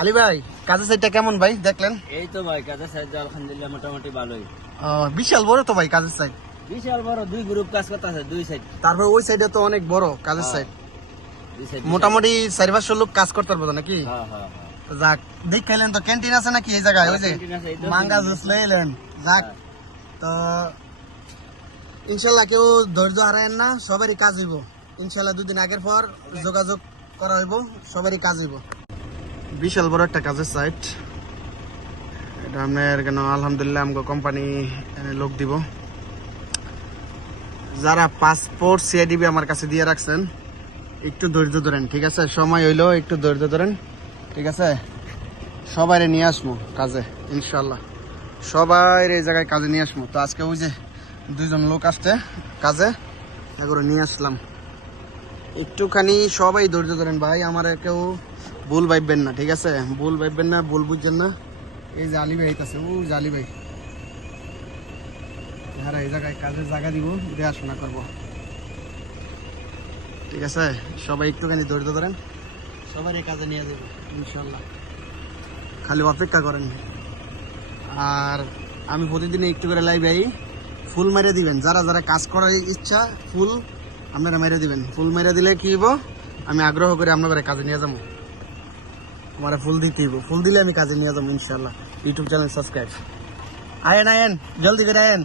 আলী ভাই কাজের সাইডটা কেমন ভাই দেখলেন? এই তো ভাই কাজের সাইড আলহামদুলিল্লাহ মোটামুটি ভালোই। বিশাল বড় তো ভাই কাজের সাইড। বিশাল বড়, দুই গ্রুপ কাজ করতেছে, দুই সাইড। তারপর ওই সাইডে তো অনেক বড় কাজের সাইড, দুই সাইড মোটামুটি 4-500 লোক কাজ করতে পারবো নাকি? হ্যাঁ হ্যাঁ হ্যাঁ। তো যাক, দেখলেন তো ক্যান্টিন আছে নাকি এই জায়গায়? ওই যে ক্যান্টিন আছে, এই তো মাঙ্গা জুস লইলেন। যাক, তো ইনশাল্লাহ কেউ ধৈর্য হারায়েন না, সবারই কাজ হইব ইনশাল্লাহ। 2 দিন আগের পর যোগাযোগ করা হইব, সবারই কাজ হইব। বিশাল বড় একটা কাজের সাইট এটা। আপনার কেন আলহামদুলিল্লাহ আমাকে কোম্পানি লোক দিব। যারা পাসপোর্ট সিআইডিবি আমার কাছে দিয়ে রাখছেন একটু ধৈর্য ধরেন, ঠিক আছে? সময় হইলো, একটু ধৈর্য ধরেন, ঠিক আছে? সবাই নিয়ে আসবো কাজে ইনশাল্লাহ, সবাই এই জায়গায় কাজে নিয়ে আসবো। তো আজকে ওই যে 2 জন লোক আসছে কাজে, এগুলো নিয়ে আসলাম। একটুখানি সবাই ধৈর্য ধরেন ভাই, আমার কেউ ভুল ভাববেন না, ঠিক আছে? ভুল ভাববেন না, ভুল বুঝছেন না। এই যে আলী ভাই আছে, ও যে আলী ভাই, হ্যাঁ এই জায়গায় কাজের জায়গা দিব, দেখাশোনা করবো, ঠিক আছে? সবাই একটুখানি ধৈর্য ধরেন, সবার এই কাজে নিয়ে যাবো ইনশাল্লাহ, খালি অপেক্ষা করেন। আর আমি প্রতিদিন একটু করে লাইভ আই, ফুল মেরে দিবেন। যারা যারা কাজ করার ইচ্ছা ফুল আপনারা মেরে দিবেন। ফুল মেরে দিলে কি হইব, আমি আগ্রহ করে আপনাদের কাজে নিয়ে যাবো। আমার ফুল দিতে হইব, ফুল দিলে আমি কাজে নিয়ে যাবো ইনশাল্লাহ। YouTube channel subscribe. আয়েন আয়েন, জলদি করে আয়েন।